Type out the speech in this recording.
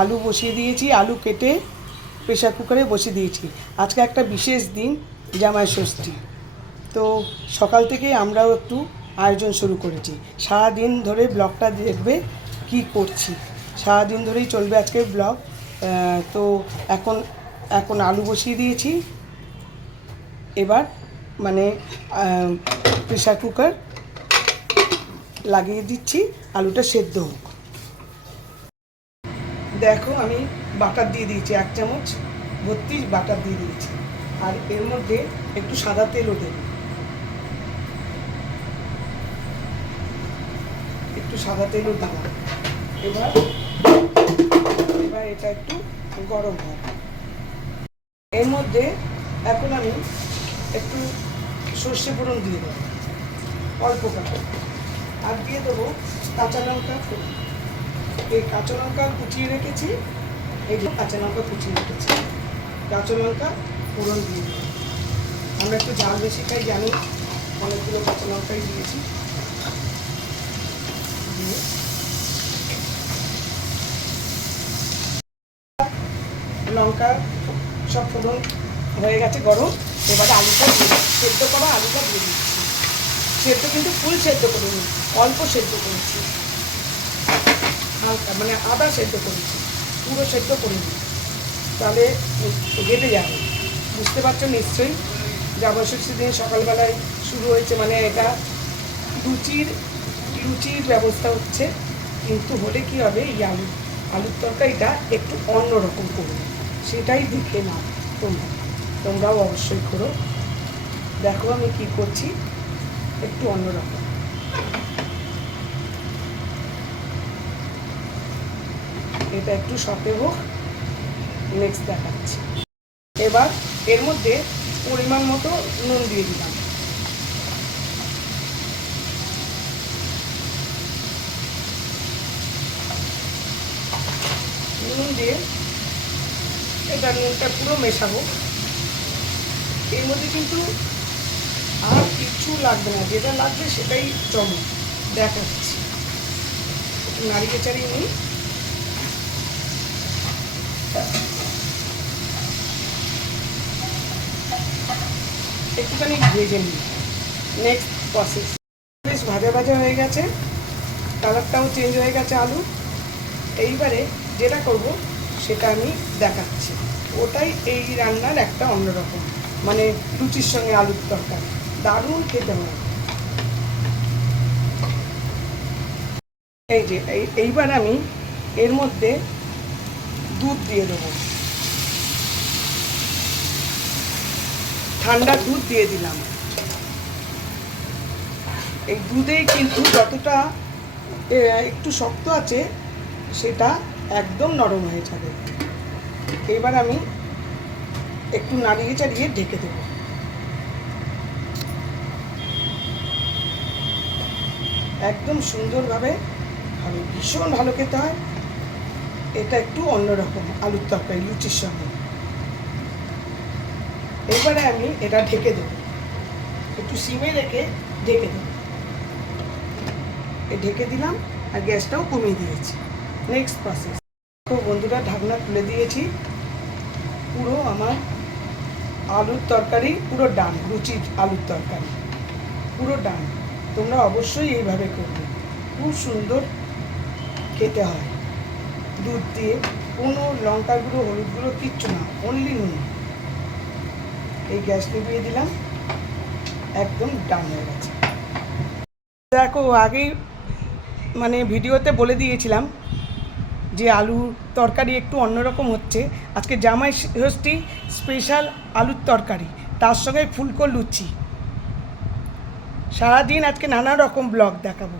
আলু বসিয়ে দিয়েছি, আলু কেটে প্রেশার কুকারে বসিয়ে দিয়েছি। আজকে একটা বিশেষ দিন, জামাই ষষ্ঠী। তো সকাল থেকে আমরাও একটু আয়োজন শুরু করেছি। সারাদিন ধরে ব্লগটা দেখবে কি করছি, সারাদিন ধরেই চলবে আজকে ব্লগ। তো এখন এখন আলু বসিয়ে দিয়েছি। এবার মানে প্রেশার কুকার লাগিয়ে দিচ্ছি, আলুটা সেদ্ধ হোক। দেখো আমি বাটার দিয়ে দিয়েছি, 1 চামচ ভর্তি বাটার দিয়ে দিয়েছি। আর এর মধ্যে একটু সাদা তেলও দেব, একটু সাদা তেলও দিলাম। এবার এবার এটা একটু গরম হয়। এর মধ্যে এখন আমি একটু সর্ষে ফোড়ন দিয়ে দেবো, অল্প কাটা। আর দিয়ে দেবো কাঁচা লঙ্কা ফোড়ন। এই কাঁচা লঙ্কা কুচিয়ে রেখেছি, এইগুলো কাঁচা লঙ্কা কুচিয়ে রেখেছি, কাঁচা লঙ্কা ফোড়ন দিয়ে দিই। আমরা একটু ঝাল বেশি খাই জানি, অনেকগুলো কাঁচা লঙ্কাই দিয়েছি। দিয়ে লঙ্কা সব ফোড়ন হয়ে গেছে গরম। এবারে আলুটা দিয়ে সেদ্ধ করা আলুটা দিয়ে দিচ্ছি। সেদ্ধ কিন্তু ফুল সেদ্ধ করিনি, অল্প সেদ্ধ করেছি, হালকা মানে আদা সেদ্ধ করেছি, পুরো সেদ্ধ করিনি, তাহলে গেটে যাবে। বুঝতে পারছো নিশ্চয়ই, জামাই ষষ্ঠীর দিন সকালবেলায় শুরু হয়েছে, মানে এটা লুচির ব্যবস্থা হচ্ছে। কিন্তু হলে কি হবে, এই আলুর তরকারিটা একটু অন্যরকম করবে, সেটাই দেখে নাও তোমরাও অবশ্যই করো। দেখো আমি কি করছি, একটু অন্যরকম। এটা একটু সতে হোক, নেক্সট দেখাচ্ছি। এবার এর মধ্যে পরিমাণ মতো নুন দিয়ে দিলাম। নুন দিয়ে এটা নুনটা পুরো মেশাবো। এর মধ্যে কিন্তু আর কিছু লাগবে না, যেটা লাগবে সেটাই চমক দেখাচ্ছি। একটু নাড়িয়ে চাড়িয়ে নিই। একটুখানি ভেজে নিই, নেক্সট প্রসেস। বেশ ভাজা ভাজা হয়ে গেছে, কালারটাও চেঞ্জ হয়ে গেছে আলু। এইবারে যেটা করব সেটা আমি দেখাচ্ছি, ওটাই এই রান্নার একটা অন্যরকম, মানে লুচির সঙ্গে আলুর তরকারি দারুণ খেতে হয়। এই যে এইবার আমি এর মধ্যে দুধ দিয়ে দেবো, ঠান্ডা দুধ দিয়ে দিলাম। এই দুধেই কিন্তু যতটা একটু শক্ত আছে সেটা একদম নরম হয়ে যাবে। এবার আমি একটু নাড়িয়ে চাড়িয়ে ঢেকে দেবো। একদম সুন্দরভাবে হবে, ভীষণ ভালো খেতে হয়। এটা একটু অন্যরকম আলুর তরকারি লুচির সঙ্গে। এবারে আমি এটা ঢেকে দেবো, একটু সিমে রেখে ঢেকে দেবো। ঢেকে দিলাম আর গ্যাসটাও কমিয়ে দিয়েছি। Next process. তো বন্ধুরা ঢাকনা খুলে দিয়েছি, পুরো আমার আলুর তরকারি পুরো ডান, লুচির আলুর তরকারি পুরো ডান। তোমরা অবশ্যই এইভাবে করবে, খুব সুন্দর খেতে হয়। দুধ দিয়ে কোনো লঙ্কা গুঁড়ো হলুদ গুঁড়ো কিচ্ছু না, অনলি নুন। এই গ্যাস নিভিয়ে দিলাম, একদম ডান হয়ে গেছে। দেখো আগেই মানে ভিডিওতে বলে দিয়েছিলাম যে আলুর তরকারি একটু অন্যরকম হচ্ছে। আজকে জামাই ষষ্ঠী স্পেশাল আলুর তরকারি, তার সঙ্গে ফুলকো লুচি। সারাদিন আজকে নানা রকম ব্লগ দেখাবো।